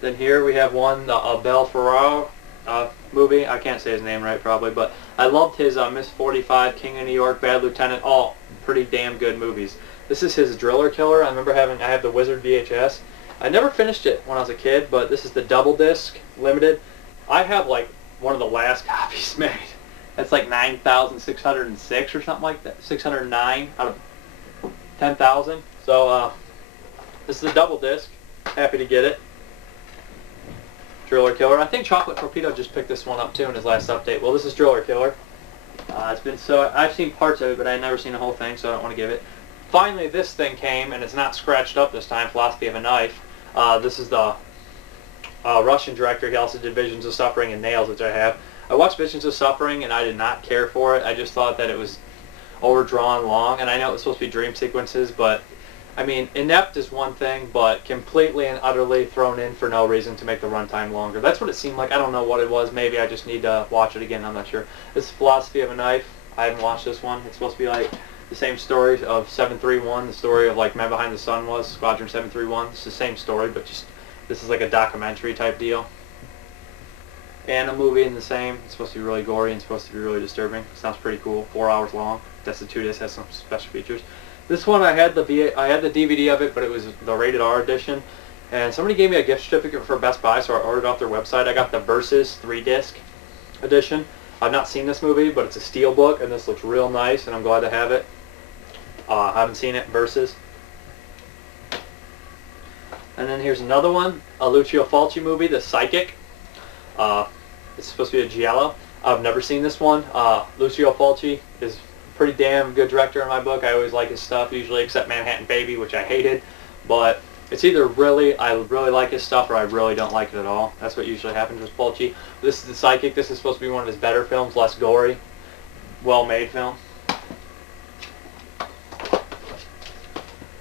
Then here we have one, Bel Ferraro movie. I can't say his name right probably, but I loved his Miss 45, King of New York, Bad Lieutenant, all pretty damn good movies. This is his Driller Killer. I remember I have the Wizard VHS. I never finished it when I was a kid, but this is the double disc, limited. I have like one of the last copies made. That's like 9,606 or something like that. 609 out of 10,000. So this is the double disc. Happy to get it. Driller Killer. I think Chocolate Torpedo just picked this one up too in his last update. Well, this is Driller Killer. I've seen parts of it, but I've never seen the whole thing, so I don't want to give it. Finally, this thing came, and it's not scratched up this time. Philosophy of a Knife. This is the Russian director. He also did Visions of Suffering and Nails, which I have. I watched Visions of Suffering, and I did not care for it. I just thought that it was overdrawn long, and I know it was supposed to be dream sequences, but I mean, inept is one thing, but completely and utterly thrown in for no reason to make the runtime longer. That's what it seemed like. I don't know what it was. Maybe I just need to watch it again. I'm not sure. This is Philosophy of a Knife. I haven't watched this one. It's supposed to be like the same story of 731, the story of like Man Behind the Sun was, Squadron 731. It's the same story, but just this is like a documentary type deal. And a movie in the same. It's supposed to be really gory and supposed to be really disturbing. Sounds pretty cool. 4 hours long. That's the 2 disc. Has some special features. This one I had the DVD of it, but it was the rated R edition. And somebody gave me a gift certificate for Best Buy, so I ordered off their website. I got the Versus 3 disc edition. I've not seen this movie, but it's a steel book, and this looks real nice, and I'm glad to have it. I haven't seen it. Versus. And then here's another one, a Lucio Fulci movie, The Psychic. It's supposed to be a giallo. I've never seen this one. Lucio Fulci is a pretty damn good director in my book. I always like his stuff, usually, except Manhattan Baby, which I hated. But it's either I really like his stuff, or I really don't like it at all. That's what usually happens with Fulci. This is The Psychic. This is supposed to be one of his better films, less gory, well-made film.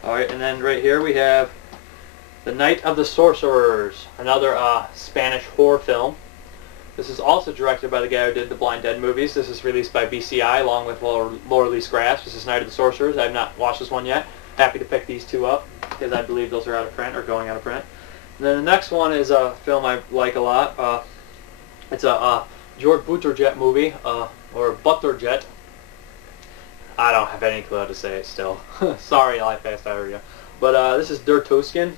Alright, and then right here we have The Night of the Sorcerers, another Spanish horror film. This is also directed by the guy who did the Blind Dead movies. This is released by BCI along with Laura Lee Scraps. This is Night of the Sorcerers. I have not watched this one yet. Happy to pick these two up because I believe those are out of print or going out of print. And then the next one is a film I like a lot. It's a George Butterjet movie, or Butterjet. I don't have any clue how to say it still. Sorry, I passed diarrhea. But this is Der Todesking,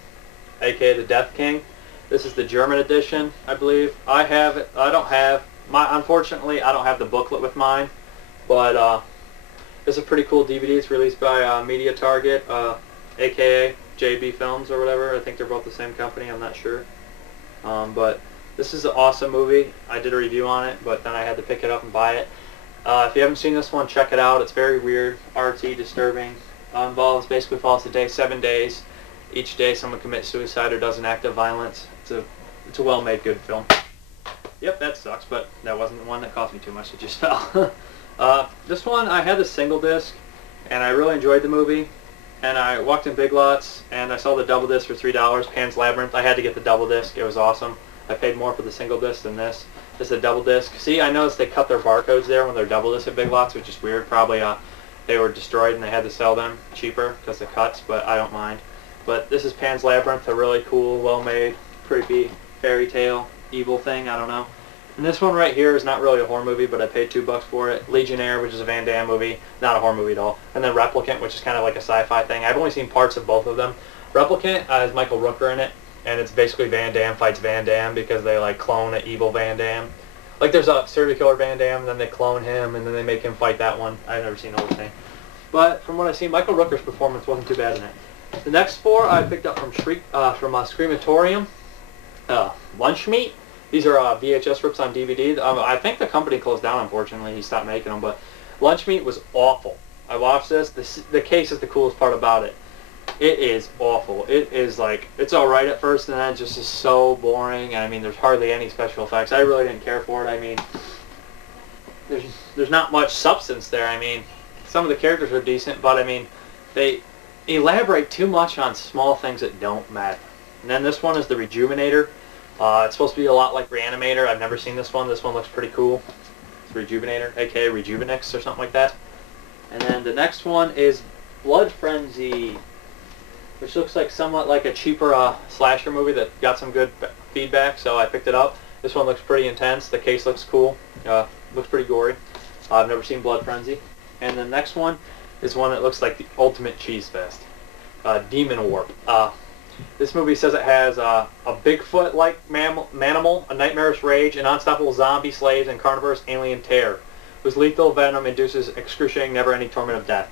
aka the Death King. This is the German edition, I believe. Unfortunately, I don't have the booklet with mine, but it's a pretty cool DVD. It's released by Media Target, aka JB Films or whatever. I think they're both the same company, I'm not sure. But this is an awesome movie. I did a review on it, but then I had to pick it up and buy it. If you haven't seen this one, check it out. It's very weird, artsy, disturbing. Basically follows the day, 7 days. Each day someone commits suicide or does an act of violence. It's a well-made, good film. Yep, that sucks, but that wasn't the one that cost me too much. It just fell. This one, I had the single disc, and I really enjoyed the movie. And I walked in Big Lots, and I saw the double disc for $3, Pan's Labyrinth. I had to get the double disc. It was awesome. I paid more for the single disc than this. This is a double disc. See, I noticed they cut their barcodes there when they're double disc at Big Lots, which is weird. Probably they were destroyed and they had to sell them cheaper because of cuts, but I don't mind. But this is Pan's Labyrinth, a really cool, well-made, creepy fairy tale, evil thing, I don't know. And this one right here is not really a horror movie, but I paid $2 for it. Legionnaire, which is a Van Damme movie, not a horror movie at all. And then Replicant, which is kind of like a sci-fi thing. I've only seen parts of both of them. Replicant has Michael Rooker in it, and it's basically Van Damme fights Van Damme because they like clone an evil Van Damme. Like there's a serial killer Van Damme, and then they clone him, and then they make him fight that one. I've never seen the whole thing. But from what I've seen, Michael Rooker's performance wasn't too bad in it. The next four I picked up from Screamatorium. Lunch Meat. These are VHS rips on DVD. I think the company closed down, unfortunately. He stopped making them, but Lunch Meat was awful. I watched this. The case is the coolest part about it. It is awful. It is like, it's alright at first, and then it just is so boring. And I mean, there's hardly any special effects. I really didn't care for it. I mean, there's not much substance there. I mean, some of the characters are decent, but I mean, they elaborate too much on small things that don't matter. And then this one is the Rejuvenator. It's supposed to be a lot like Reanimator. I've never seen this one. This one looks pretty cool. It's Rejuvenator, aka Rejuvenix or something like that. And then the next one is Blood Frenzy, which looks like somewhat like a cheaper slasher movie that got some good feedback, so I picked it up. This one looks pretty intense. The case looks cool. Looks pretty gory. I've never seen Blood Frenzy. And the next one is one that looks like the ultimate cheese fest. Demon Warp. This movie says it has a Bigfoot-like manimal, a nightmarish rage, an unstoppable zombie slaves, and carnivorous alien terror, whose lethal venom induces excruciating, never-ending torment of death.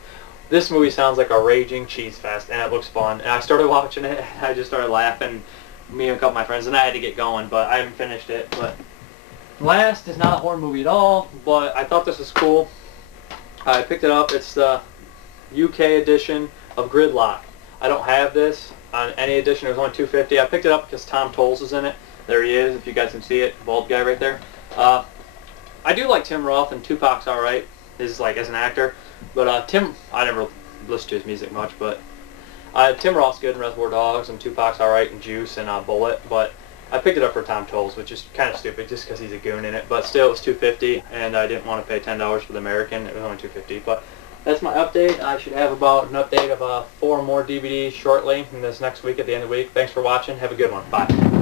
This movie sounds like a raging cheese fest, and it looks fun. And I started watching it, and I just started laughing, me and a couple of my friends, and I had to get going, but I haven't finished it. But last is not a horror movie at all, but I thought this was cool. I picked it up. It's the UK edition of Gridlock. I don't have this on any edition. It was only $2.50. I picked it up because Tom Tolles is in it. There he is, if you guys can see it, bald guy right there. I do like Tim Roth, and Tupac's alright. Is like as an actor, but I never listened to his music much, but Tim Roth's good in Reservoir Dogs, and Tupac's alright in Juice and Bullet, but I picked it up for Tom Tolles, which is kind of stupid just because he's a goon in it, but still it was $2.50, and I didn't want to pay $10 for the American. It was only $2.50, but that's my update. I should have about an update of 4 more DVDs shortly in this next week at the end of the week. Thanks for watching. Have a good one. Bye.